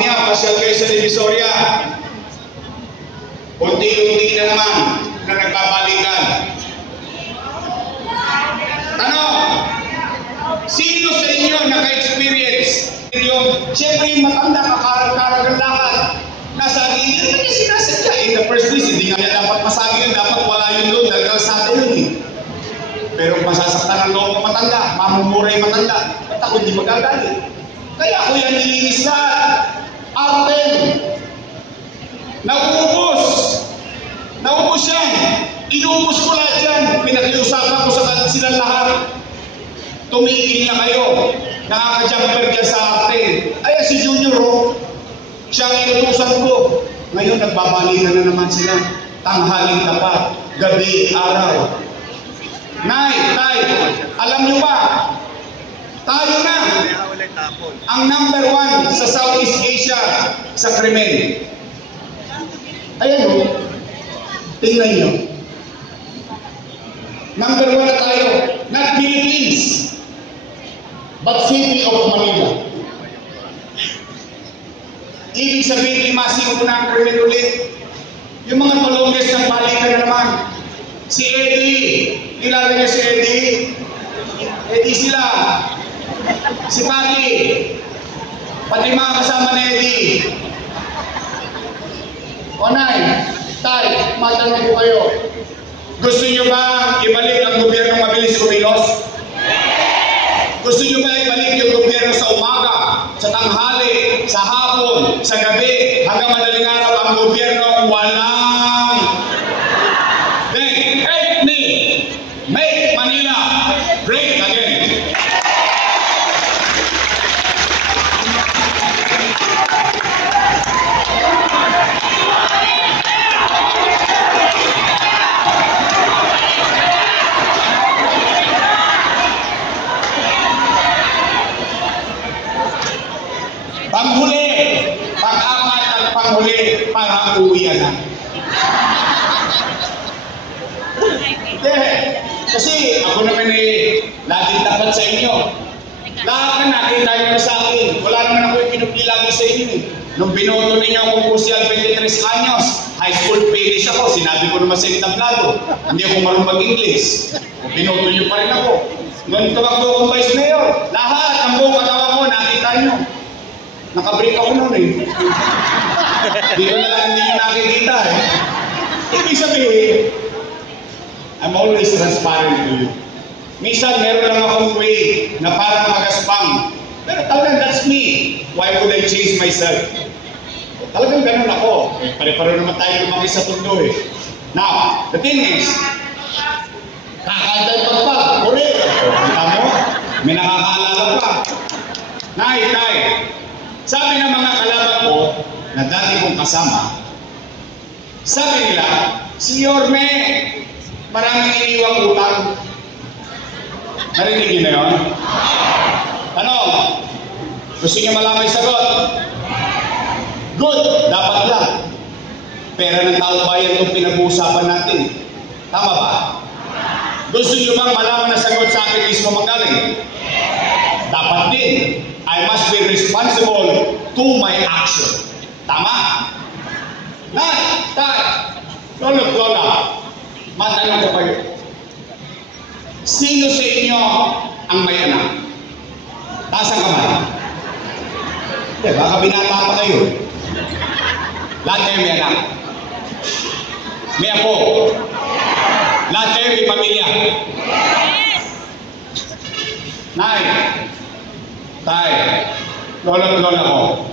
mamaya pasyal kayo sa Divisoria. Unti-unti na naman na nagbabalikan. Tanong, sino sa inyo naka-experience? Siyempre yung matanda, kakaragal-lakad. Nasa hindi naman niya sinasadya. In the first place, hindi nga niya dapat masagi yun. Dapat wala yun doon dahil kalsada yun eh. Pero masasaktan ang loob ng matanda, mamumura yung matanda, at ako hindi magagalit. Kaya ako yan nilinis lahat. Aten. Naubos yan. Inuubos ko lahat yan. Pinakiusapan ko sa silang lahat. Tumigil na kayo. Nakaka-jumper dyan sa Aten. Ayan si Junior, oh. Siya ang inutusan ko. Ngayon nagbabalikan na naman sila. Tanghaling tapat, gabi, araw. Nay, tay, alam nyo ba? Tayo na ang number 1 sa Southeast Asia sa krimen. Ayan o. Tingnan nyo. Number 1 na tayo. Not Philippines, but City of Manila. Ibig sabihin, limasing ko na ang krimen ulit. Yung mga tulunges ng balikan na naman. Si Eddie. Kilala niyo si Eddie? Eddie sila. Si Pati. Pati mga kasama ni Eddie. O Nay, tay, matanong ko kayo. Gusto niyo ba ibalik ang gobyerno mabilis kumilos? Gusto niyo ba ibalik yung gobyerno sa umaga, sa tanghali, sa hapon, sa gabi, hanggang madaling araw ang gobyerno walang then help me make Manila great again. Panghuli, pang-apat at panghuli para uwi na. Kasi ako naman laging tapat sa inyo. Lahat na nakita nyo na sa akin. Wala naman ako yung pinupli lagi sa inyo eh. Nung binoto ninyo akong kusyal 23 anyos, high school finish ako, sinabi ko naman sa entablado, hindi ako marunong mag-English. Binoto nyo pa rin ako. Ngayon tumakbo akong vice mayor. Lahat, ang buong katawan ko, nakita nyo. Nakabreak ako noon eh. Hindi ko na lang hindi nyo nakikita eh. Ibig sabihin, I'm always transparent to you. Minsan, meron lang akong way na parang magaspang. Pero talagang that's me. Why would I change myself? Talagang ganun ako. Pare-pare naman tayo lumaki sa tundo eh. Now, the thing is, kakaintay pagpag. Correct. Kita mo? May nakakaalala pa. Nay, sabi ng mga kalaban ko na dati kong kasama, sabi nila, si Yorme, maraming iniwang utang. Narinig yun na yun? Ano? Gusto niyo malaman yung sagot? Good, dapat lang. Pera ng taong bayan itong pinag-uusapan natin. Tama ba? Gusto niyo bang malaman na sagot sa akin mismo magaling? Dapat din. I must be responsible to my action. Tama? Nay, tay, lolo't lola, matanong ko kayo. Sino sa inyo ang may anak? Taas ang kamay. Baka binata pa kayo. Lahat kayo may anak. May apo. Lahat kayo may pamilya. Nay, tay, lolo't lola ko,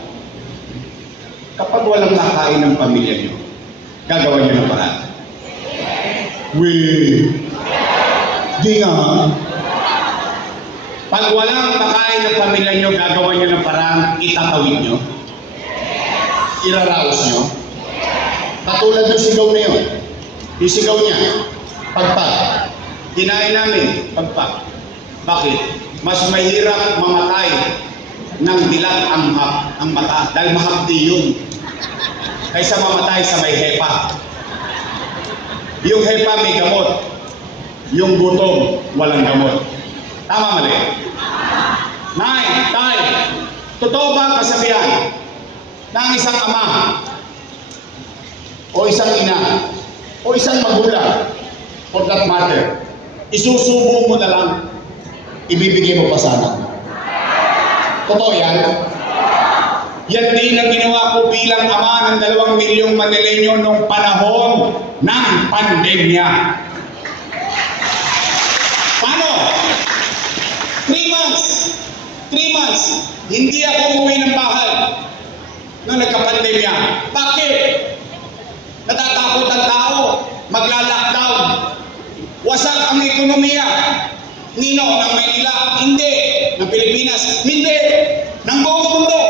kapag walang nakain ng pamilya nyo, gagawa nyo ng paraan. Di nga. Pag walang nakain ng pamilya nyo, gagawa nyo ng paraan, itatawid nyo. Iraraos nyo. Katulad ng sigaw na yun. Yung sigaw niya, pagpag. Kinain namin, pagpag. Bakit? Mas mahirap mamatay ng dilat ang mata dahil mahapdi yun kaysa mamatay sa may hepa. Yung hepa may gamot, yung gutom walang gamot. Tama mali? Nay, tay, totoo ba ang kasabihan? ng isang ama o isang ina o isang magulang for that matter, isusubo mo na lang, ibibigay mo pa sana. Totoo yan? Yan din ang ginawa ko bilang ama ng 2 milyong Manileño nung panahon ng pandemya. Paano? 3 months. 3 months. Hindi ako umuwi ng bahay nung nagka-pandemya. Bakit? Natatakot ang tao. Magla-lockdown. Wasak ang ekonomiya. Nino ng Maynila? Hindi. Ng Pilipinas? Hindi. Ng buong mundo.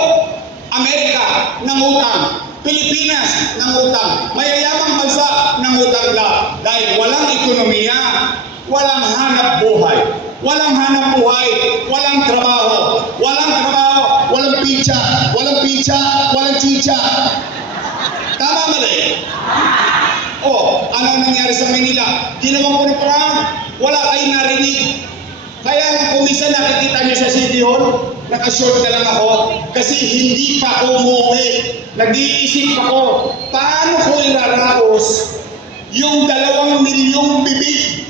Amerika, ng utang. Pilipinas, ng utang. Mayayamang bansa, ng utang lang. Dahil walang ekonomiya, walang hanap buhay. Walang hanap buhay, walang trabaho. Walang trabaho, walang pizza. Walang pizza, walang chicha. Tama mali? Oh, ano nangyari sa Manila? Ginawa ko ng parang wala kayong narinig. Kaya nga kung minsan nakikita niyo sa City Hall, nakashort na lang ako kasi hindi pa ako umuwi. Nag-iisip ako, paano ko iraraos yung 2 milyong bibig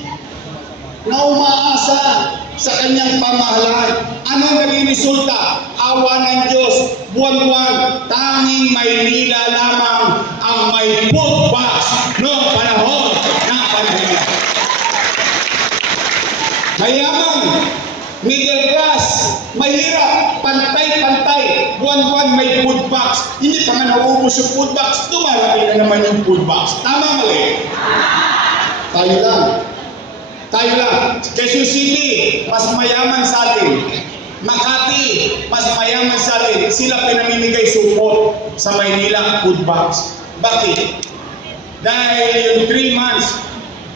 na umaasa sa kanyang pamahalaan. Ano naging resulta? Awa ng Diyos, buwan-buwan, tanging Maynila lamang ang may food box noong panahon ng pandemya. Mayaman, middle class, mahirap, pantay-pantay, buwan-buwan may food box. Hindi pa nga naubos yung food box, tumarami na naman yung food box. Tama mali? Tayo lang. Tayo lang. Quezon City, mas mayaman sa atin. Makati, mas mayaman sa atin. Sila pinamimigay support sa Maynila food box. Bakit? Dahil yung 3 months,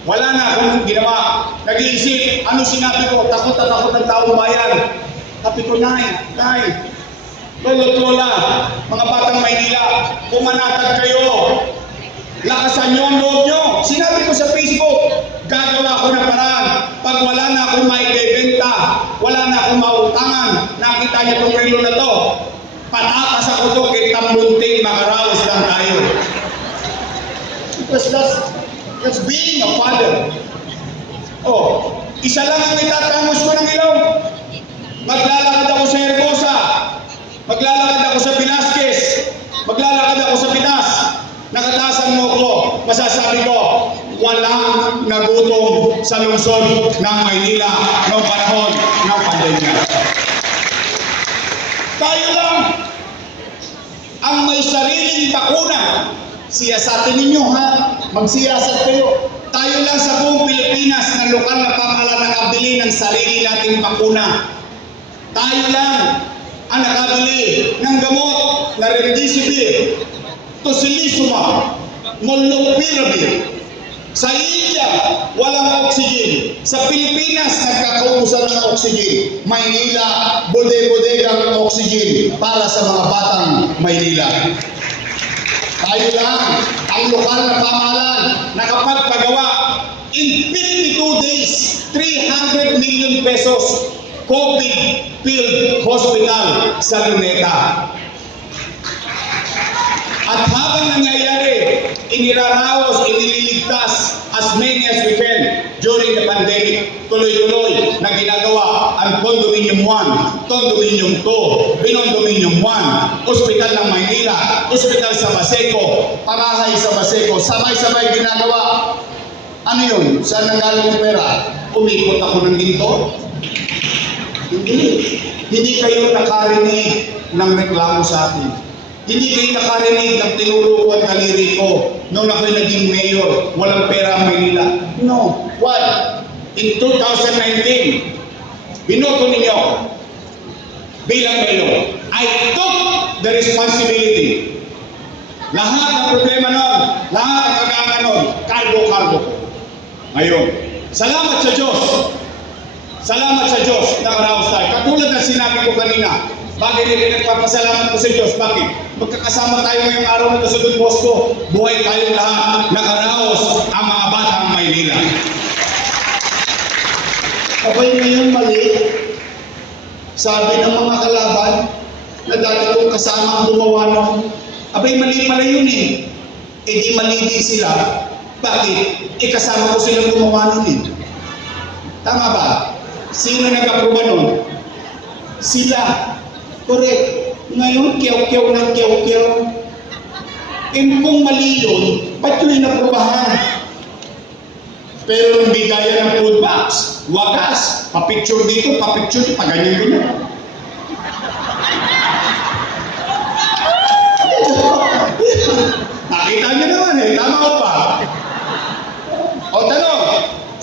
wala na akong ginawa. Nag-iisip, ano sinabi ko? Takot at takot ang taong bayan. Sabi ko, Nay, lolo't lola, mga batang Maynila, pumanatag kayo. Lakasan nyo ang loob nyo. Sinabi ko sa Facebook, gagawa ko ng paraan. Pag wala na akong maibebenta, wala na akong mautangan, nakita niyo itong relo na to, patakas ako to kay Tambunting, makaraos lang tayo. Because that's being a father. Oh, isa lang ang itatangos ko ng ilaw. Maglalakad ako sa Herbosa, maglalakad ako sa Velasquez, maglalakad ako sa Pinas. Nakatasan mo ko, masasabi ko, walang nagutom sa lungsod ng Maynila noong panahon ng pandemya. Tayo lang ang may sariling bakuna. Siyasatin ninyo ha, magsiyasat kayo. Tayo lang sa buong Pilipinas na lokal na pamahalaan nakabili ng sarili nating bakuna. Tayo lang ang nakabili ng gamot na remdesivir, tocilizumab, molnupiravir. Sa India, walang oxygen. Sa Pilipinas, nagkakaubusan ng oxygen. Maynila, bude-budegang oxygen para sa mga batang Maynila. Tayo lang, ang lokal na pamahalaan, nakapagpagawa in 52 days, 300 million pesos COVID-filled hospital sa Luneta. At habang nangyayari, iniraraos, inililigtas as many as we can during the pandemic. Tuloy-tuloy na ginagawa ang Condominium 1, Condominium 2, Binondominium 1, Ospital ng Maynila, Ospital sa Baseco, Parahay sa Baseco, sabay-sabay ginagawa. Ano yun? Saan nanggaling yung pera? Umikot ako ng ginto? Hindi. Hindi kayo nakarinig ng reklamo sa akin. Hindi kayo nakarinig ng tinuro ko at kaliri ko nung ako'y naging mayor, walang pera ang Maynila. No. What? In 2019, binoto ninyo bilang mayor. I took the responsibility. Lahat ng problema nun, lahat ng kagana nun, kargo-kargo ko. Ngayon, salamat sa Diyos. Salamat sa Diyos na karaos tayo. Katulad na sinabi ko kanina, bakit hindi nagpapasalamat ko sa Diyos? Bakit? Magkakasama tayo ngayong araw na sa Don Bosco, buhay tayong lahat, nakaraos ang mga batang Maynila. Abay ngayon mali, sabi ng mga kalaban na dati kong kasama ang gumawa nun, Abay, mali pala yun eh. Eh di mali din sila. Bakit? Eh kasama ko silang gumawa nun eh. Tama ba? Sino nag-aproba nun? Sila. Correct. Ngayon, kiyaw-kiyaw ng kiyaw-kiyaw. Eh kung mali yun, ba't yun inaprobahan? Pero nung bigaya ng food box, wagas, papicture dito, papicture dito, paganyan-ganyan. Nakita niyo naman eh, tama ko ba? O tanong,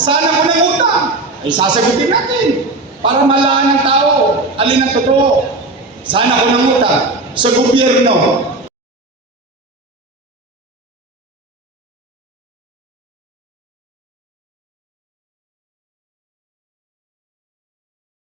saan ako nangutang? Ay sasagutin natin para malaman ng tao alin ang totoo. Saan ako nangutang? Sa gobyerno.